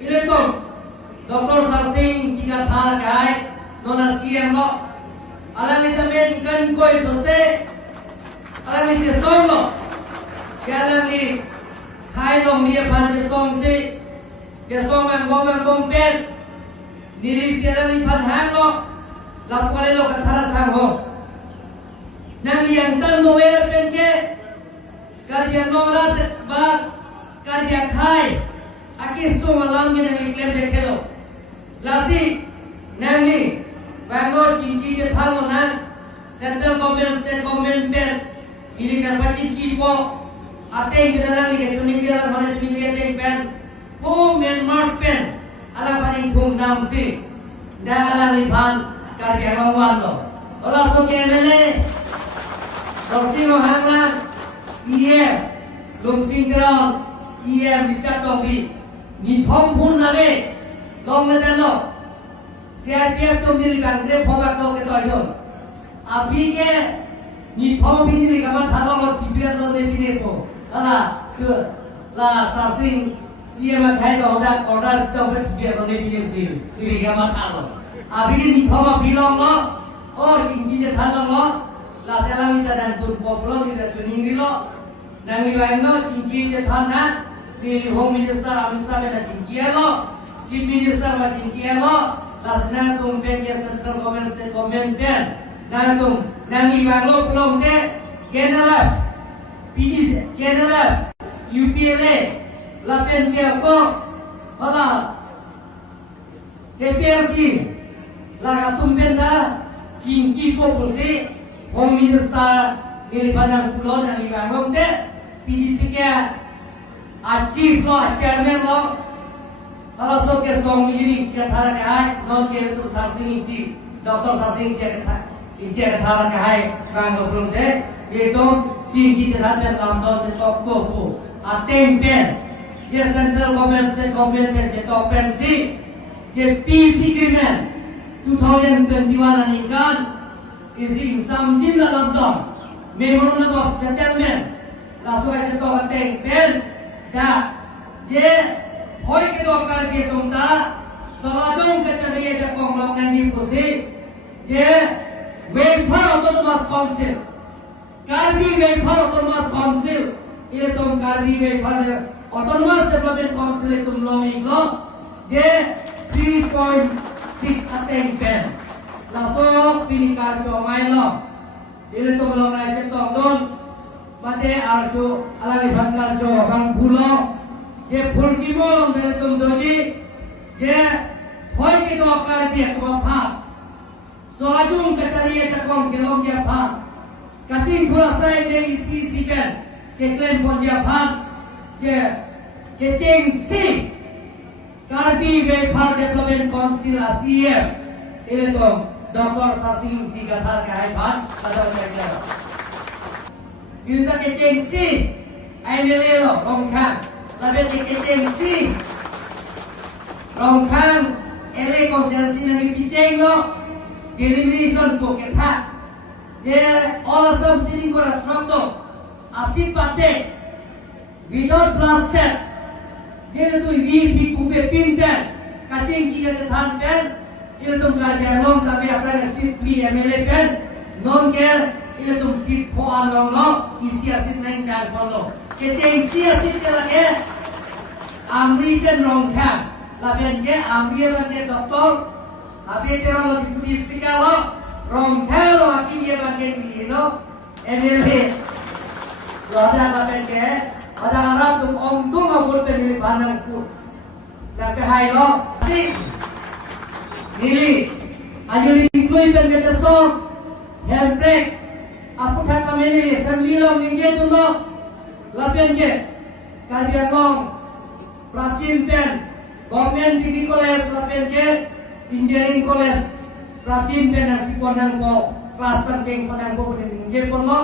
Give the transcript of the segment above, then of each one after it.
Ile tu Dr. Sarsing tiga thar kai nona CM lo ala ni tamen ikan koi soste ala ni se song lo ala ni khai long ni pan je song si je song an bom pen diri si ala ni pan hang lo lap kole lo kathara sang ho nang liang tan no wer pen ke karya nora ba karya khai aki so malam ni nang iklem dekelo lasi nang ni Bangor cinci je thalo na central government state government pen ini kan pasti kipo ate ingdana ni ke tuni dia mana tuni dia teng pen home Myanmar pen ala paling thum dam si da ala ni ban karya mawang lo ola so ke mele Dorsi Mohangla Lung Singgra bicara topi ni thom pun nale long le dalo CIPF तुम दिल्ली कांग्रेस होगा तो के तो आयो अभी के ni thom भी दिल्ली का मत थालो और चिपिया तो दे भी देखो अला तो ला सासिंग CM खाए तो ऑर्डर तो के चिपिया तो दे भी देखो दिल्ली का मत थालो अभी के ni thom भी लोग लो और इनकी जे थालो लो ला सेला मिटा dan pun popular ni da tuning lo dan liwangno cincin je thana di home minister Amit Shah da cincin lo chief minister ma cincin lo lasna tum pen ke central government se government pen dan tum dan liwangno pelong ke Kerala PDC Kerala UPLA la pen ke ko hala KPLT la tum pen da cincin populasi Home Minister dari Padang Pulau dan Liwangom de PDC ke chief lo chairman lo kalau so ke song ini ke thara ke hai non ke tu Sarsing ti Dr. Sarsing ke thara ke hai bang lo belum de itu tinggi jerat dan lamdon se top ko atem pen ye central government state government pen se top pen si ye peace agreement 2021 ani kan is some in the London memorandum of settlement langsung aja to ateng pen da ye hoi ke do kar ke tumta saladong ke chadiye da kong long nani pusi ye Welfare Autonomous Council Karbi Welfare Autonomous Council ye tum Karbi Welfare Autonomous Development Council ye tum long inglo ye 3.6 ateng pen langsung pilih kartu mailo, ini tu belum naik cetok don, mate arju alami bangkar jo bang pulau, je pulki bolong dari tum doji, je hoi kita akar dia kebapa, soajung kecari tekong kelong dia pang, kacing kurasai dari isi pen, keklaim pun dia pang, je kecing si, Karbi Welfare Development Council Asia, ini tu. Dr. Sarsing tiga thar ke hai bas pada negara. Kita keceng si, ai melelo rongkang, lalu keceng si, rongkang, ele konsensi nanti keceng lo, deliberation to kita, dia all subsidi kora tronto, asip pate, without bloodshed, dia tu vi kumbe pinter, kacing kita thar pen. Ini tuh kerja long tapi apa yang sit beli MLA pen non care ini tuh sit poan long lo isi asit naik dan polo kita isi asit lagi amri dan long kan lalu dia amri lagi doktor tapi dia lo di speaker lo long kan lo lagi dia bagian ini lo MLA lo ada lalu dia ada orang tuh om tuh nggak boleh pilih pandang pun tapi hai lo sih Nili, ajuli include pen ke so, help break. Apu thaka meni assembly lo ninge tulo, lapen ke, karya kong, prapchin pen, government degree college lapen ke, engineering college, prapchin pen dan pipondang ko, kelas penting pondang ko pun ninge pun lo,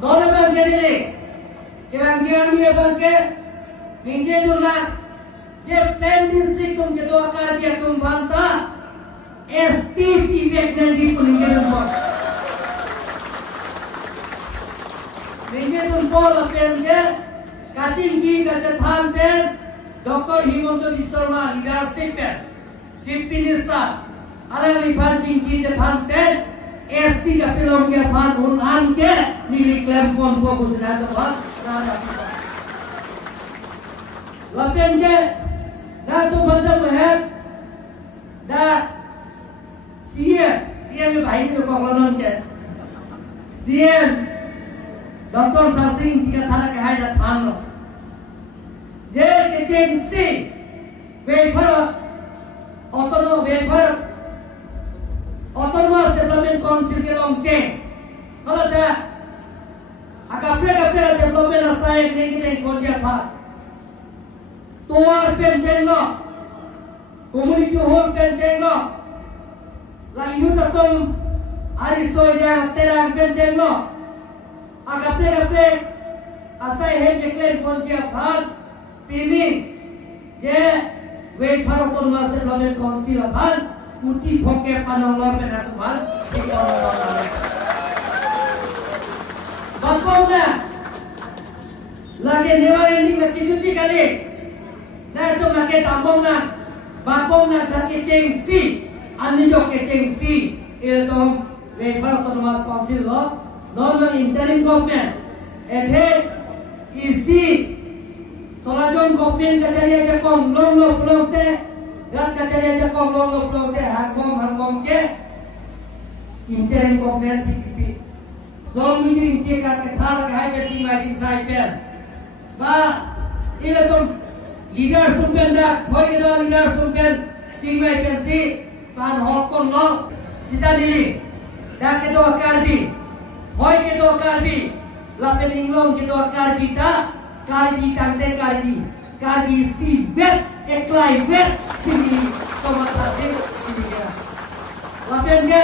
dono pen ke nili, kirang dia pen ke, ninge tulo, je plan district tum je doa karya tum banta. SPP Vietnam di Pulau Bangor. Dengan tumpul pen ke, kacing ki kacathan pen, Dr. Himanta Biswa Sarma leadership Chief Minister Alami Phan Jingki Japan Ten SP Kapilong Japan Hun Anke Nili Klempon Fokus Japan Nada Lapenge Datu Banda Meher Da CM भाई ने कॉलोन के CM doctor सासिंग क्या था कहा जाता था लो ये किचेन सी वेफर ऑटोनोमस डेवलपमेंट काउंसिल के लॉन्चे kalau dah agak development asai नहीं कोचिया था तुआर पेंशन लो community hall pension low lalu tatom hari soja terang pencen lo agak asai he jeklen koncia bhag pini je wait bharaton mas development council bhag uti bhoke panolor pena tu bhag bapona lagi never ending activity kali na to lagi tambongan bapona lagi cengsi Ani jo keceng si itu Webber Autonomous Council lo non interim government ethe isi solajon government kacari aja kong long te gat kacari aja kong long te hangkong ke interim government CPP long meeting ke ka thar ka hai ke meeting sai per ba ile to leader sumpen da khoi da leader sumpen meeting si Pan hokon lo sita dili dah ke do karbi hoy ke do karbi lapen inglong ke do karbi ta karbi tante karbi si vet eklai vet sini komatasi sini dia lapen ke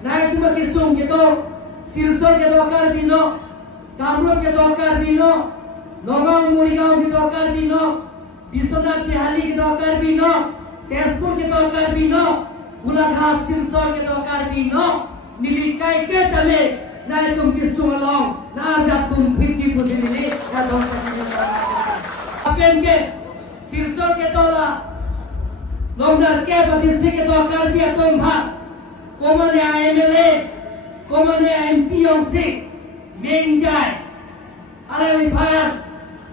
naik tu mati sung ke do silsor ke do karbi no kamrup ke do karbi no nogong murigaon ke do karbi no Biswanath Bihali ke do karbi no Tezpur के दौकार भी नो गुलाघाट सिलसर के दौकार भी नो निलिकाई के तले ना तुम किसुम लोग ना जब तुम फिर की बुद्धि मिली या अपन के सिलसर के दौला लोगनर के बदिसी के दौकार भी तुम भाग कोमने MLA कोमने MP से मेन जाए अरे विभाग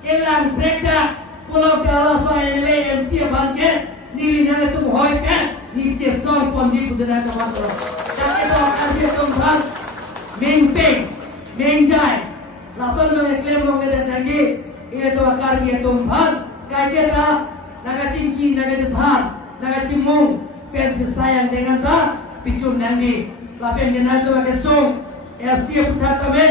के लांग ब्रेकटा पुलों के अलावा MLA MP बन के Nili nana tu hoy kan ni ke song ponji kudana ka mat lo take to ase tum bhag main jai lason me claim lo ke dangi ye to akar ki tum bhag ka ke ta naga cingki naga thar naga cimung pen se sayang dengan ta picun nangi lapen dengan to ke song ST putha tabe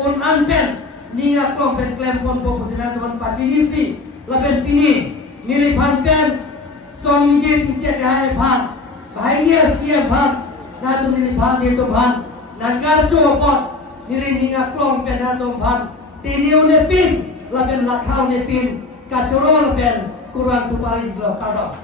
on anpen ninga klong pen claim pon po kudana ka parti ni si lapen pini nili bhan pen Suami je tujuh hari bhan, bahaya siap bhan, nak tu ni bhan dia tu bhan, nakar copot, ni ninga klong pena tu bhan, tiniu ne pin, lapen lakau ne pin, kacurol pen, kurang tu paling jauh kado.